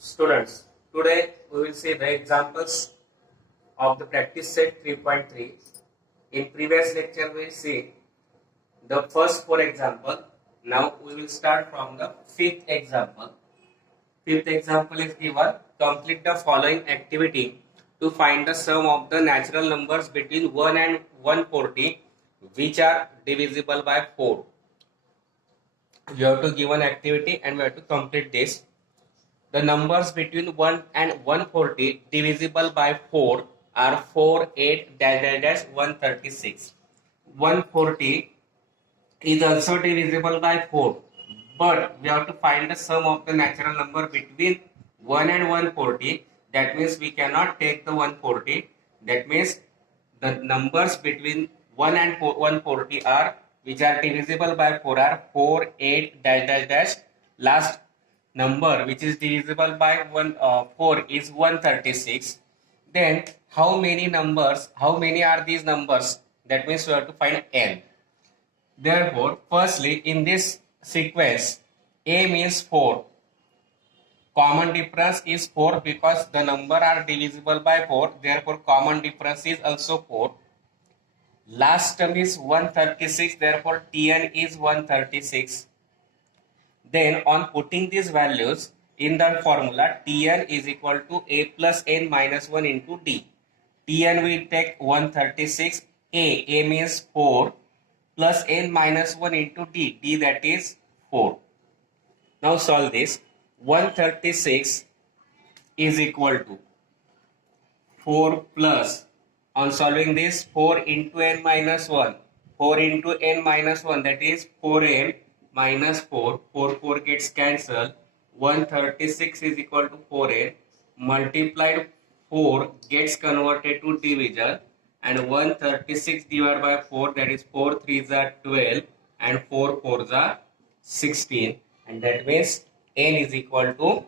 Students, today we will see the examples of the practice set 3.3. In previous lecture we see the first four example. Now we will start from the fifth example. Fifth example is given: complete the following activity to find the sum of the natural numbers between 1 and 140 which are divisible by 4. You have to give an activity and we have to complete this. The numbers between 1 and 140 divisible by 4 are 4, 8, dash, dash, dash, 136. 140 is also divisible by 4. But we have to find the sum of the natural number between 1 and 140. That means we cannot take the 140. That means the numbers between 1 and 140 are which are divisible by 4 are 4, 8, dash, dash, dash. Last number which is divisible by 4 is 136. Then how many are these numbers? That means we have to find n. Therefore, firstly in this sequence a means 4. Common difference is 4 because the number are divisible by 4. Therefore, common difference is also 4. Last term is 136. Therefore, Tn is 136. Then on putting these values in the formula, Tn is equal to a plus n minus 1 into d. Tn we take 136. A means 4 plus n minus 1 into d that is 4. Now solve this. 136 is equal to 4 plus, on solving this, 4 into n minus 1. 4 into n minus 1 that is 4n minus 4. 4 gets cancelled. 136 is equal to 4n multiplied 4 gets converted to division, and 136 divided by 4 that is 4 3s are 12 and 4 4s are 16, and that means n is equal to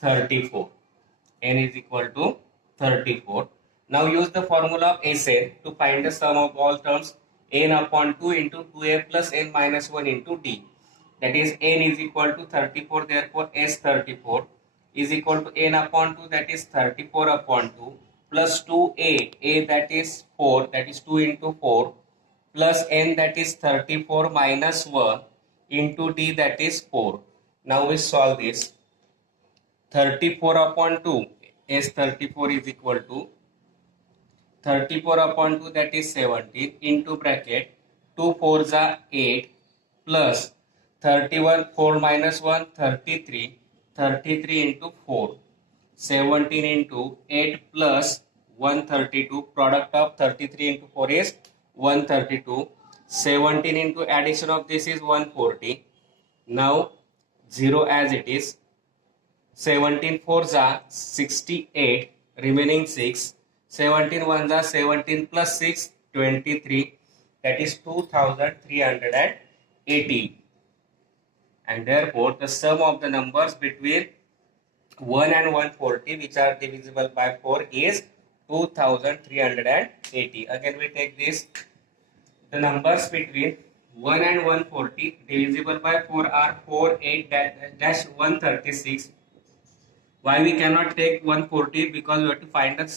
34. N is equal to 34. Now use the formula of Sn to find the sum of all terms n upon 2 into 2a plus n minus 1 into d. That is n is equal to 34. Therefore S34 is equal to n upon 2 that is 34 upon 2 plus 2a, a that is 4 that is 2 into 4 plus n that is 34 minus 1 into d that is 4. Now we solve this. 34 upon 2 is 34 is equal to 34 upon 2 that is 17 into bracket 2 4s are 8 plus 31 4 minus 1 33 33 into 4 17 into 8 plus 132 product of 33 into 4 is 132 17 into addition of this is 140. Now 0 as it is. 17 4s are 68, remaining 6. 17 1s are 17 plus 6, 23. That is 2380. And therefore, the sum of the numbers between 1 and 140 which are divisible by 4 is 2380. Again we take this. The numbers between 1 and 140 divisible by 4 are 4, 8, dash 136. Why we cannot take 140? Because we have to find the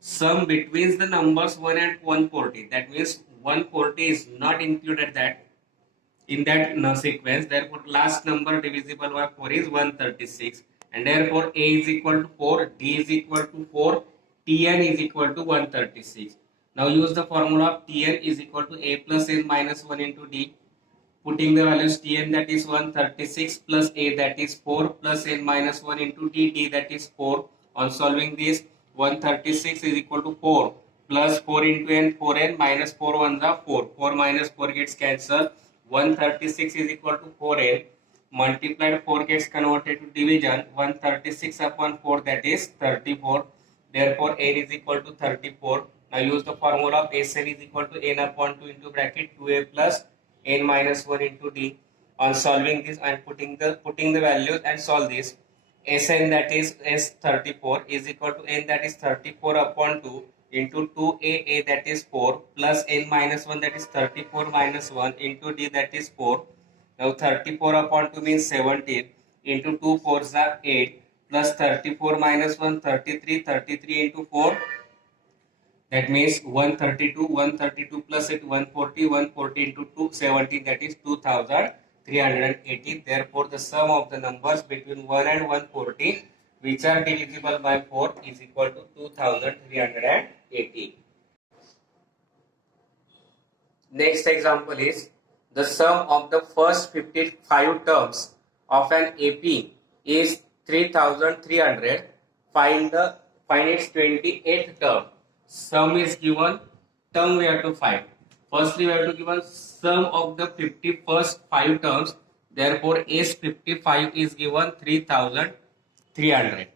sum between the numbers 1 and 140. That means 140 is not included in that sequence. Therefore, last number divisible by 4 is 136. And therefore, A is equal to 4, D is equal to 4, Tn is equal to 136. Now use the formula of Tn is equal to A plus n minus 1 into D. Putting the values Tn that is 136 plus A that is 4 plus n minus 1 into D that is 4. On solving this, 136 is equal to 4 plus 4 into n 4n minus 4 1s are 4. 4 minus 4 gets cancelled. 136 is equal to 4n multiplied 4 gets converted to division. 136 upon 4 that is 34. Therefore n is equal to 34. Now use the formula of Sn is equal to n upon 2 into bracket 2a plus n minus 1 into d. On solving this and putting the values and solve this, Sn that is S34 is equal to n that is 34 upon 2 into 2a that is 4 plus n minus 1 that is 34 minus 1 into d that is 4. Now 34 upon 2 means 17 into 2 4s are 8 plus 34 minus 1 33, 33 into 4, that means 132, 132 plus it 140, 140 into 2 17, that is 2380. Therefore the sum of the numbers between 1 and 140 which are divisible by 4 is equal to 2380. Next example is the sum of the first 55 terms of an AP is 3300. Find its 28th term. Sum is given, term we have to find. Firstly, we have to given sum of the 51st 5 terms. Therefore, S55 is given 3300.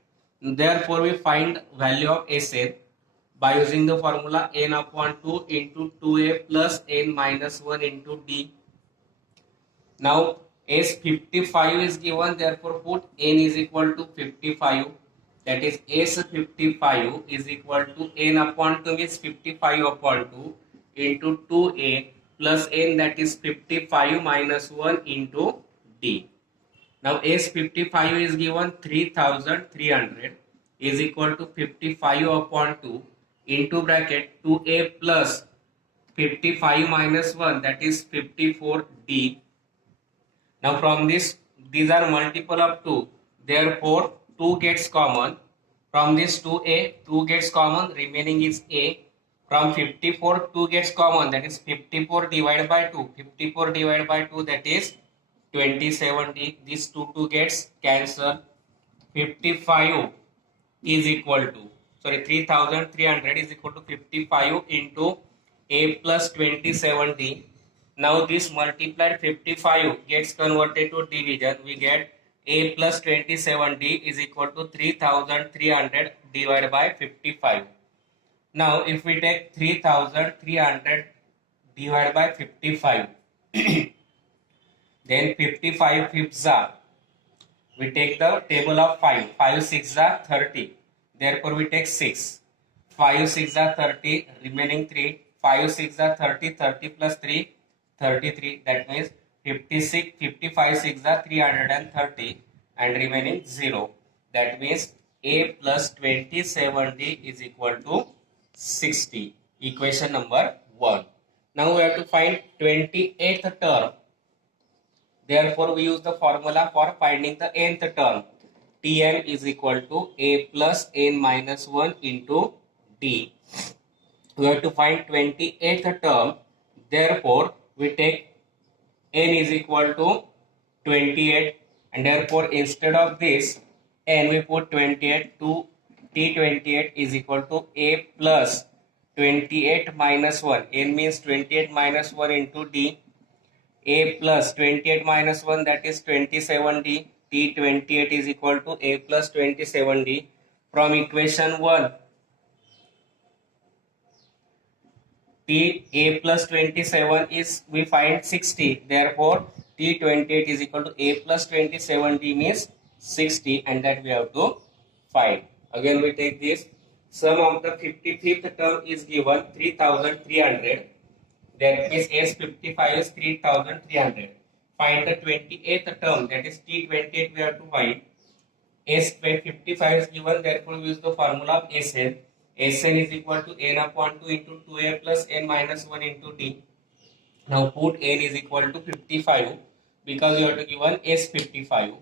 Therefore, we find value of Sn by using the formula n upon 2 into 2a plus n minus 1 into d. Now S55 is given, therefore put n is equal to 55. That is S55 is equal to n upon 2 is 55 upon 2 into 2a plus n, that is 55 minus 1 into d. Now S55 is given 3300 is equal to 55 upon 2 into bracket 2a plus 55 minus 1, that is 54d. Now from this, these are multiple of 2, therefore 2 gets common. From this 2a, 2 gets common, remaining is a. From 54, 2 gets common, that is 54 divided by 2. 54 divided by 2, that is 2070. This 2 gets cancelled. 55 is equal to, 3300 is equal to 55 into a plus 2070. Now this multiplied 55 gets converted to division. We get a plus 2070 is equal to 3300 divided by 55. Now if we take 3300 divided by 55, then 55 fifths are, we take the table of 5, 5 6 are 30, therefore we take 6, 5 6 are 30, remaining 3, 5 6 are 30, 30 plus 3, 33, that means 56, 55 6 are 330 and remaining 0, that means a plus 2070 is equal to 60. Equation number 1. Now we have to find 28th term. Therefore, we use the formula for finding the nth term. Tm is equal to a plus n minus 1 into d. We have to find 28th term. Therefore, we take n is equal to 28, and therefore instead of this n we put 28 to t28 is equal to a plus 28 minus 1. N means 28 minus 1 into d. A plus 28 minus 1, that is 27d. T28 is equal to a plus 27d. From equation 1, T a plus 27 is, we find 60. Therefore, T28 is equal to a plus 27d means 60, and that we have to find. Again we take this. Sum of the 55th term is given 3300. That means S55 is 3300. Find the 28th term, that is T28 we have to find. S55 is given, therefore we use the formula of Sn. Sn is equal to n upon 2 into 2a plus n minus 1 into d. Now put n is equal to 55 because you have to given S55.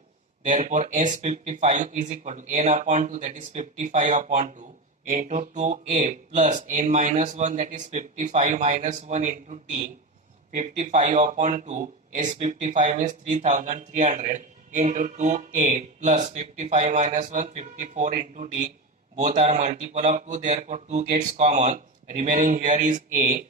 Therefore S55 is equal to n upon 2, that is 55 upon 2 into 2a plus n minus 1, that is 55 minus 1 into t. 55 upon 2, S55 is 3300 into 2a plus 55 minus 1, 54 into d. Both are multiple of 2, therefore 2 gets common. Remaining here is a.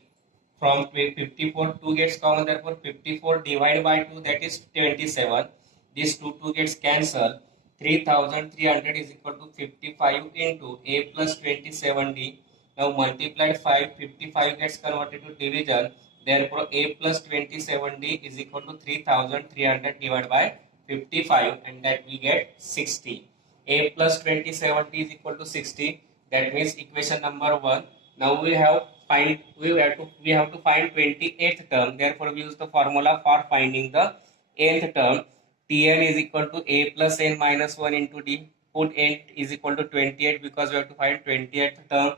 From 54, 2 gets common, therefore 54 divided by 2, that is 27. This 2 gets cancelled. 3300 is equal to 55 into a plus 27d. Now multiplied 5, 55 gets converted to division. Therefore a plus 27d is equal to 3300 divided by 55, and that we get 60. A plus 2070 is equal to 60. That means equation number 1. Now we have to find 28th term. Therefore we use the formula for finding the nth term. Tn is equal to a plus n minus 1 into d. Put n is equal to 28 because we have to find 28th term.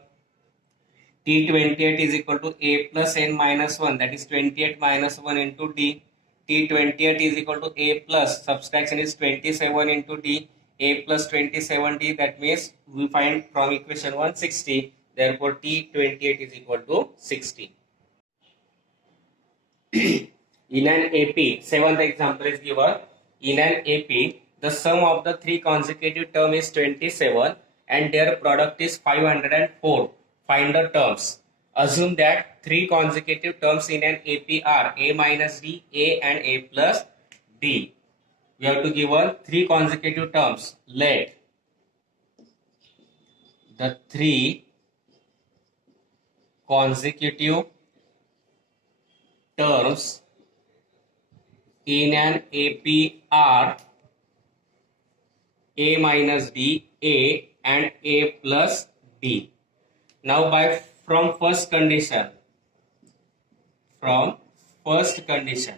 T28 is equal to a plus n minus 1, that is 28 minus 1 into d. T28 is equal to a plus, subtraction is 27 into d, a plus 27d, that means we find from equation 160. Therefore T28 is equal to 60. In an AP, seventh example is given. In an AP, the sum of the three consecutive terms is 27 and their product is 504. Find the terms. Assume that three consecutive terms in an AP are a minus d, a and a plus d. We have to give three consecutive terms. Let the three consecutive terms in an AP are a minus d, a and a plus d. Now from first condition,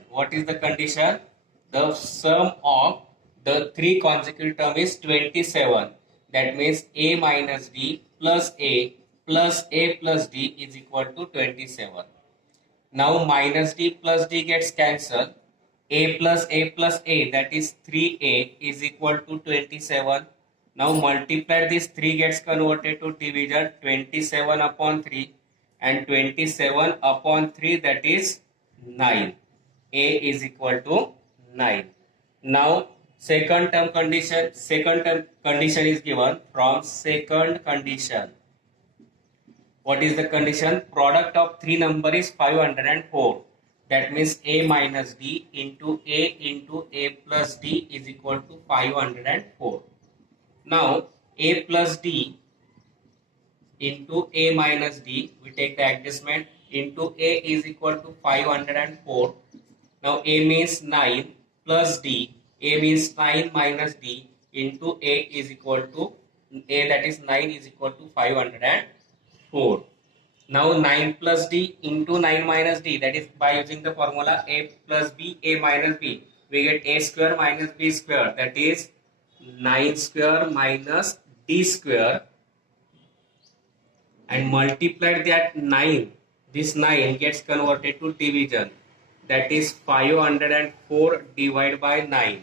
what is the condition? The sum of the three consecutive term is 27. That means a minus d plus a plus d is equal to 27. Now minus d plus d gets cancelled. A plus a, that is 3a, is equal to 27. Now multiply this, 3 gets converted to division, 27 upon 3 and 27 upon 3, that is 9. A is equal to 9. Now second term condition is given. From second condition, what is the condition? Product of three number is 504. That means a minus d into a plus d is equal to 504. Now a plus d into a minus d, we take the adjustment, into a is equal to 504. Now a means 9 plus d, a means 9 minus d, into a is equal to a, that is 9 is equal to 504. Now 9 plus d into 9 minus d, that is by using the formula a plus b, a minus b, we get a square minus b square, that is 9 square minus d square, and multiplied that 9, this 9 gets converted to division, that is 504 divided by 9.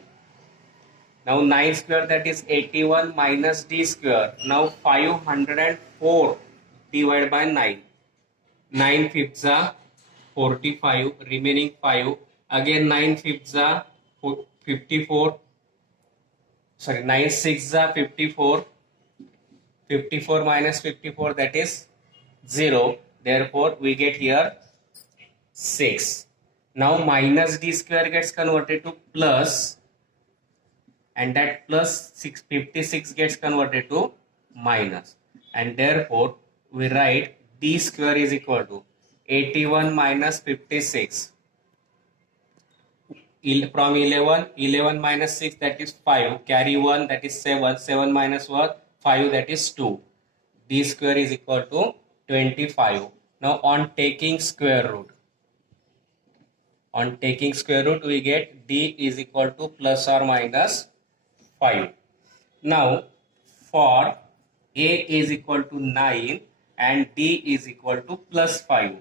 Now 9 square, that is 81 minus d square. Now 504 divided by 9. 9 fifths are 45, remaining 5. Again 9 fifths are 54. Sorry, 9 sixths are 54. 54 minus 54, that is 0. Therefore, we get here 6. Now minus d square gets converted to plus, and that plus 56 gets converted to minus, and therefore we write d square is equal to 81 minus 56. From 11 minus 6, that is 5, carry 1, that is 7, 7 minus 1, 5, that is 2. D square is equal to 25. Now on taking square root, we get d is equal to plus or minus 5. Now for a is equal to 9 and d is equal to plus 5,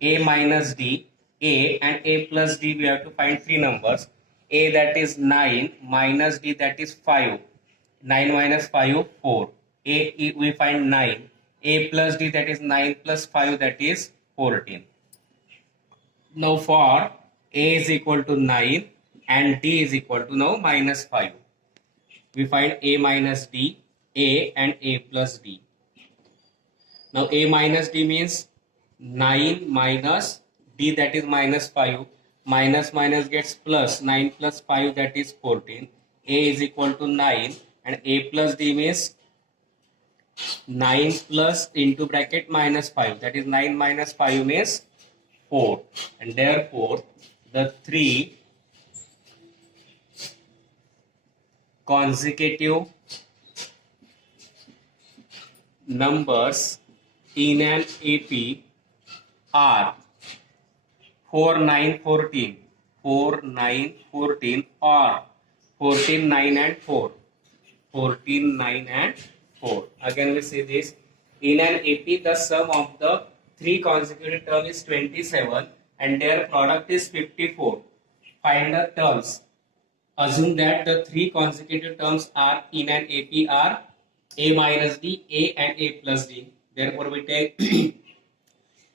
a minus d, a and a plus d, we have to find three numbers. A, that is 9, minus d, that is 5. 9 minus 5, 4. A, we find 9. A plus d, that is 9 plus 5, that is 14. Now for a is equal to 9 and d is equal to now minus 5. We find a minus d, a and a plus d. Now a minus d means 9 minus d, that is minus 5. Minus minus gets plus, 9 plus 5, that is 14. A is equal to 9 and a plus d means 9 plus into bracket minus 5, that is 9 minus 5 means 4, and therefore the three consecutive numbers in an AP are 4, 9, 14, 4, 9, 14 or 14, 9 and 4. 14, 9 and 4. Again we see this. In an AP, the sum of the three consecutive terms is 27 and their product is 54. Find the terms. Assume that the three consecutive terms are in an AP are A minus D, A and A plus D. Therefore, we take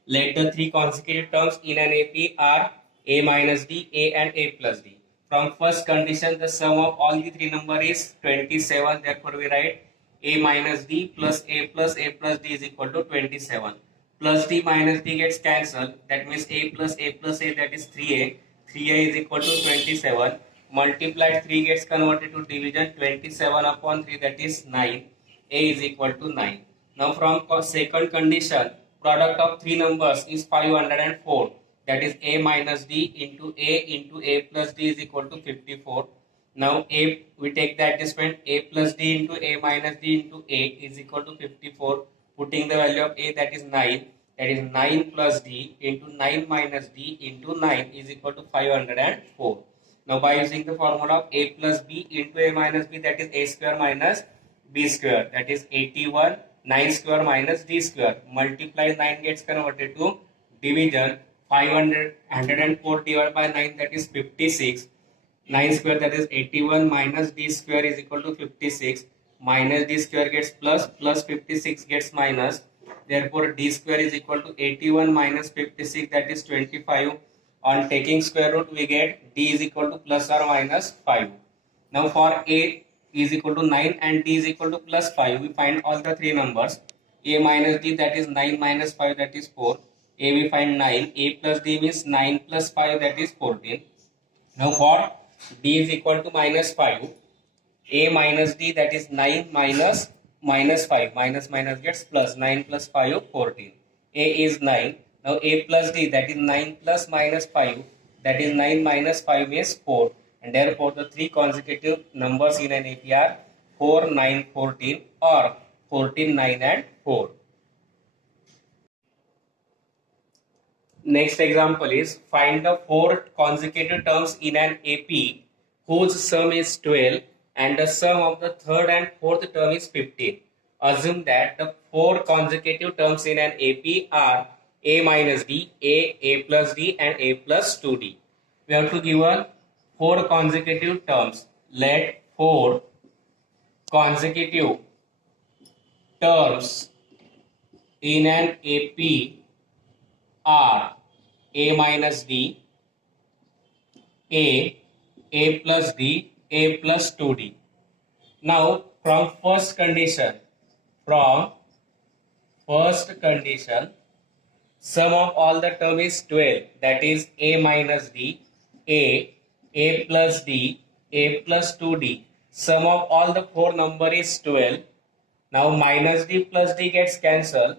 let the three consecutive terms in an AP are A minus D, A and A plus D. From first condition, the sum of all the three numbers is 27. Therefore, we write A minus D plus A plus D is equal to 27. Plus D minus D gets cancelled. That means A plus A that is 3A. 3A is equal to 27. Multiplied 3 gets converted to division. 27 upon 3 that is 9. A is equal to 9. Now from second condition, product of three numbers is 504. That is A minus D into A plus D is equal to 54. Now A, we take the adjustment, A plus D into A minus D into A is equal to 54. Putting the value of A, that is 9. That is 9 plus D into 9 minus D into 9 is equal to 504. Now by using the formula of A plus B into A minus B, that is A square minus B square, that is 81. 9 square minus D square. Multiply 9 gets converted to division. 504 divided by 9, that is 56. 9 square, that is 81 minus D square is equal to 56. Minus D square gets plus, plus 56 gets minus. Therefore, D square is equal to 81 minus 56, that is 25. On taking square root, we get D is equal to plus or minus 5. Now for A is equal to 9 and D is equal to plus 5, we find all the three numbers. A minus D, that is 9 minus 5, that is 4. A we find 9. A plus D means 9 plus 5, that is 14. Now for D is equal to minus 5. A minus D, that is 9 minus 5. Minus gets plus. 9 plus 5, 14. A is 9. Now A plus D, that is 9 plus minus 5. That is 9 minus 5 is 4. And therefore the three consecutive numbers in an AP are 4, 9, 14 or 14, 9 and 4. Next example is find the four consecutive terms in an AP whose sum is 12 and the sum of the third and fourth term is 15. Assume that the four consecutive terms in an AP are A minus D, A plus D and A plus 2D. We have to give a four consecutive terms. Let four consecutive terms in an AP are A minus D, A plus D, A plus 2D. Now from first condition, sum of all the term is 12. That is A minus D, A plus D, A plus 2D. Sum of all the four number is 12. Now minus D plus D gets cancelled.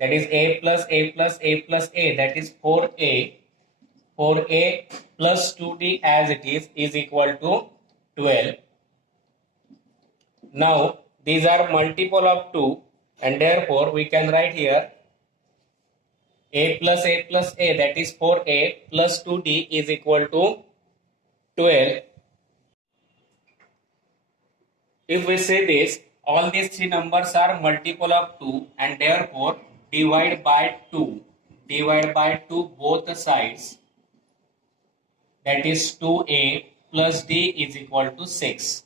That is A plus A plus A plus A. That is 4A. 4A plus 2D as it is equal to 12. Now these are multiple of 2 and therefore we can write here A plus A, that is 4A plus 2D is equal to 12. If we say this, all these three numbers are multiple of 2 and therefore divide by 2. Divide by 2 both the sides. That is 2A plus D is equal to 6.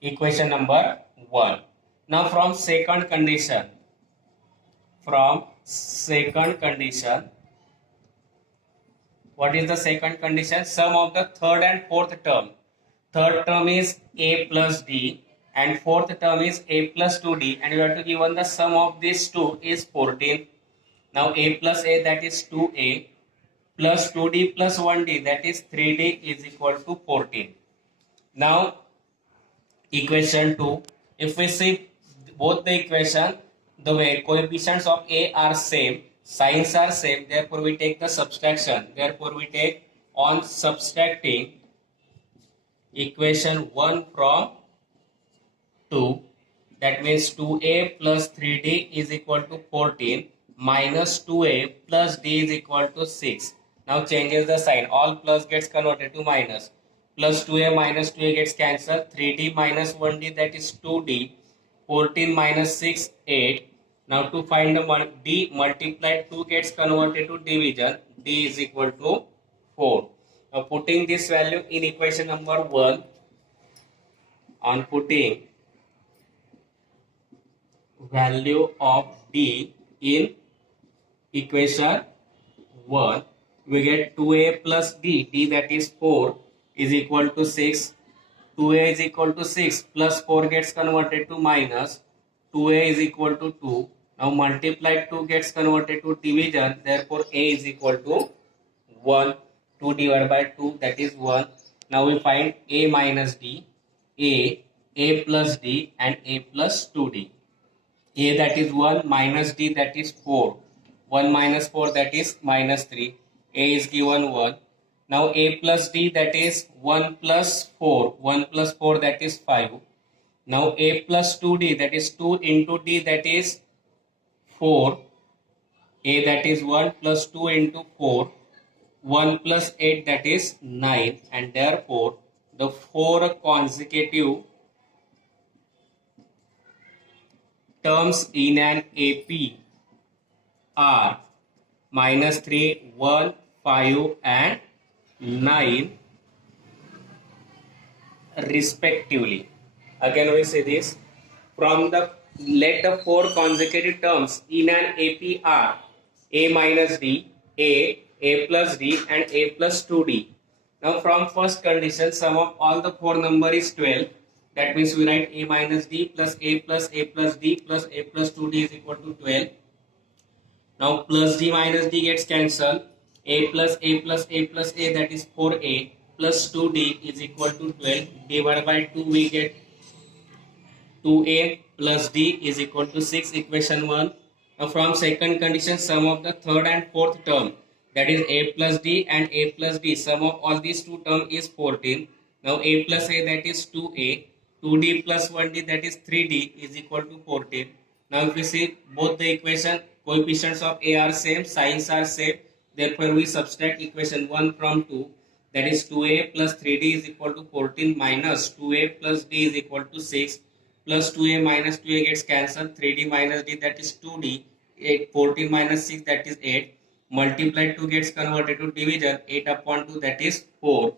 Equation number 1. Now from second condition, what is the second condition? Sum of the third and fourth term. Third term is A plus D and fourth term is A plus 2D, and we have to given the sum of these two is 14. Now A plus A, that is 2A plus 2D plus 1D, that is 3D is equal to 14. Now equation 2, if we see both the equation, the way coefficients of A are same, signs are same, therefore we take the subtraction. Therefore we take on subtracting equation 1 from 2, that means 2A plus 3D is equal to 14 minus 2A plus D is equal to 6. Now changes the sign, all plus gets converted to minus. plus 2a minus 2a gets cancelled. 3d minus 1d, that is 2d. 14 minus 6, 8. Now to find the d multiplied 2 gets converted to division. D is equal to 4. Now putting this value in equation number 1, on putting value of d in equation 1, we get 2a plus d, d that is 4 is equal to 6. 2a is equal to 6 plus 4 gets converted to minus, 2a is equal to 2. Now multiplied 2 gets converted to division, therefore a is equal to 1. 2 divided by 2, that is 1. Now we find a minus d, a plus d, and a plus 2d. A that is 1 minus d, that is 4. 1 minus 4, that is minus 3. A is given 1. Now a plus d, that is 1 plus 4. 1 plus 4, that is 5. Now a plus 2d, that is 2 into d, that is 4. A that is 1 plus 2 into 4. 1 plus 8, that is 9. And therefore the 4 consecutive terms in an AP are minus 3, 1, 5 and 9 respectively. Again we say this, from the let the 4 consecutive terms in an AP are a minus d, a plus d and a plus 2d. Now from first condition, sum of all the 4 number is 12. That means we write a minus d plus a plus d plus a plus 2d is equal to 12. Now plus d minus d gets cancelled. A plus a plus a plus a, that is 4a plus 2d is equal to 12. Divided by 2 we get 2a plus d is equal to 6, equation 1. Now from second condition, sum of the third and fourth term, that is a plus d and a plus d, sum of all these two terms is 14. Now a plus a, that is 2a, 2d plus 1d, that is 3d is equal to 14. Now if we see both the equation, coefficients of a are same, signs are same, therefore we subtract equation 1 from 2, that is 2a plus 3d is equal to 14 minus 2a plus d is equal to 6 plus 2a minus 2a gets cancelled, 3d minus d, that is 2d, 14 minus 6, that is 8, multiplied 2 gets converted to division, 8 upon 2, that is 4.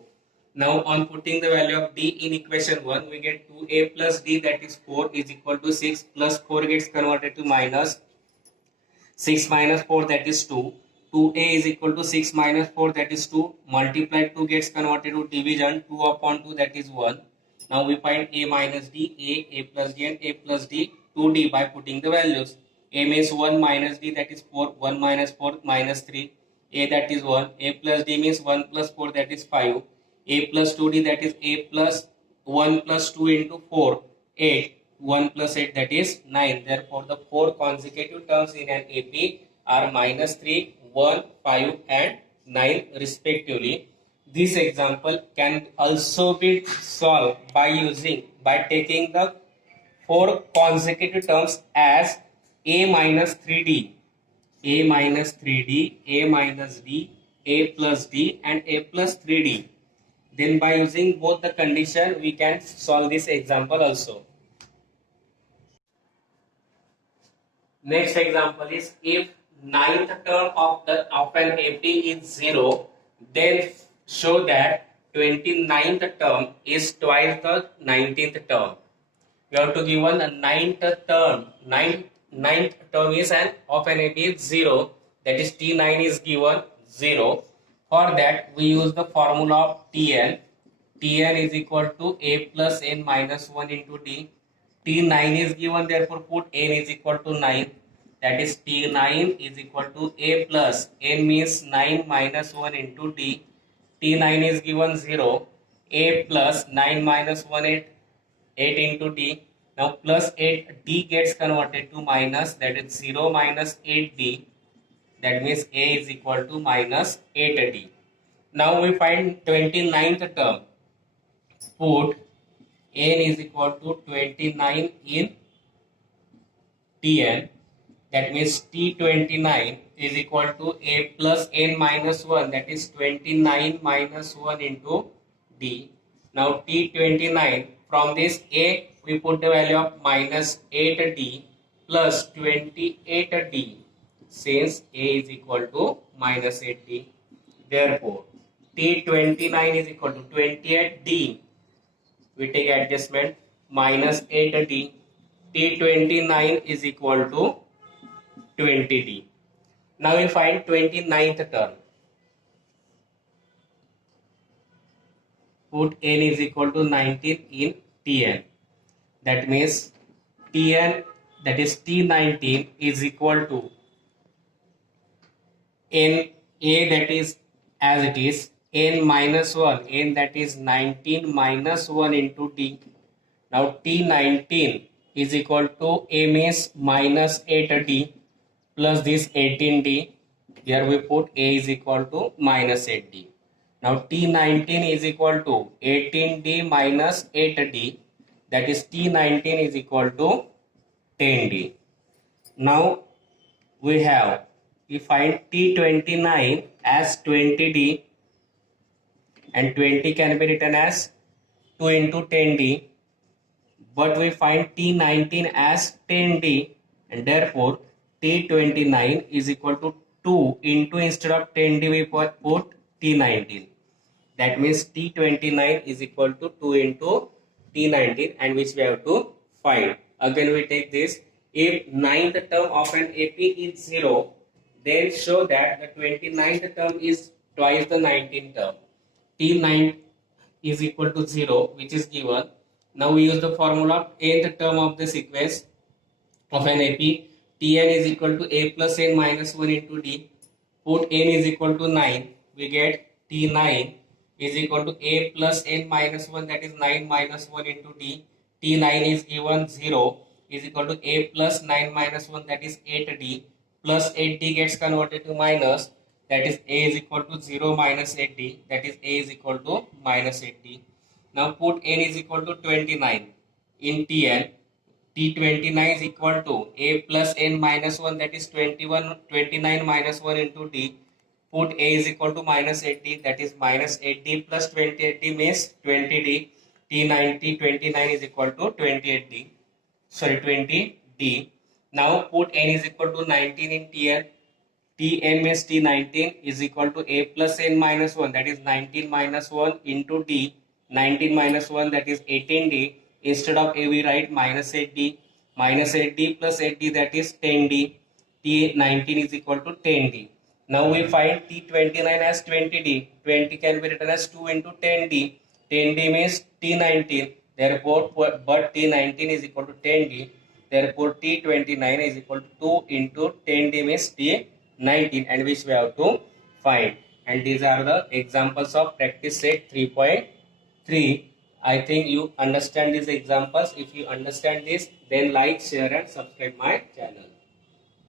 Now on putting the value of d in equation 1, we get 2a plus d, that is 4 is equal to 6 plus 4 gets converted to minus 6 minus 4, that is 2. 2a is equal to 6 minus 4, that is 2. Multiplied 2 gets converted to division, 2 upon 2, that is 1. Now we find a minus d, a plus d and a plus d, 2d by putting the values. A means 1 minus d, that is 4, 1 minus 4 minus 3. A that is 1, a plus d means 1 plus 4, that is 5. A plus 2d, that is a plus 1 plus 2 into 4, 8. 1 plus 8, that is 9. Therefore the 4 consecutive terms in an AP are minus 3, 1, 5 and 9 respectively. This example can also be solved by taking the 4 consecutive terms as a minus 3d, a minus 3d, a minus d, a plus d and a plus 3d. Then by using both the condition, we can solve this example also. Next example is, if ninth term of an AP is 0, then show that 29th term is twice the 19th term. We have to given a ninth term. Ninth term is of an AP is 0, that is T9 is given 0. For that we use the formula of Tn. Tn is equal to a plus n minus 1 into d. T9 is given, therefore put n is equal to 9. That is T9 is equal to a plus n means 9 minus 1 into d. T9 is given 0. A plus 9 minus 1, 8 into d. Now plus 8, d gets converted to minus, that is 0 minus 8d. That means a is equal to minus 8d. Now we find 29th term. Put n is equal to 29 in Tn. That means T29 is equal to a plus n minus 1, that is 29 minus 1 into d. Now T29, from this A we put the value of minus 8D plus 28D, since A is equal to minus 8D. Therefore T29 is equal to 28D. We take adjustment, minus 8D. T29 is equal to 20D. Now we find 29th term. Put n is equal to 19 in Tn. That means Tn, that is T19, is equal to n A, that is as it is, n minus 1, n that is 19 minus 1 into D. Now T19 is equal to A means minus 8D plus this 18D. Here we put A is equal to minus 8D. Now T19 is equal to 18D minus 8D, that is T19 is equal to 10D. Now we find T29 as 20D, and 20 can be written as 2 into 10D, but we find T19 as 10D, and therefore T29 is equal to 2 into, instead of 10D we put T19. That means T29 is equal to 2 into T19, and which we have to find. Again we take this. If 9th term of an AP is 0, then show that the 29th term is twice the 19th term. T9 is equal to 0, which is given. Now we use the formula nth term of the sequence of an AP. Tn is equal to A plus n minus 1 into D. Put n is equal to 9. We get T9 is equal to A plus n minus 1, that is 9 minus 1 into D. T9 is given 0 is equal to A plus 9 minus 1, that is 8D, plus 8D gets converted to minus, that is A is equal to 0 minus 8D, that is A is equal to minus 8D. Now put n is equal to 29 in Tn. T29 is equal to A plus n minus 1, that is 29 minus 1 into D. Put A is equal to minus 8D, that is minus 8D plus 28D means 20D. T29 is equal to 20D. Now put n is equal to 19 in Tn. Tn means T19 is equal to A plus n minus 1, that is 19 minus 1 into D. 19 minus 1, that is 18D. Instead of A we write minus 8D. Minus 8D plus 8D, that is 10D. T19 is equal to 10D. Now we find T29 as 20D. 20 can be written as 2 into 10D. 10D means T19. Therefore, but T19 is equal to 10D. Therefore, T29 is equal to 2 into 10D means T19, and which we have to find. And these are the examples of practice set 3.3. I think you understand these examples. If you understand this, then like, share and subscribe my channel.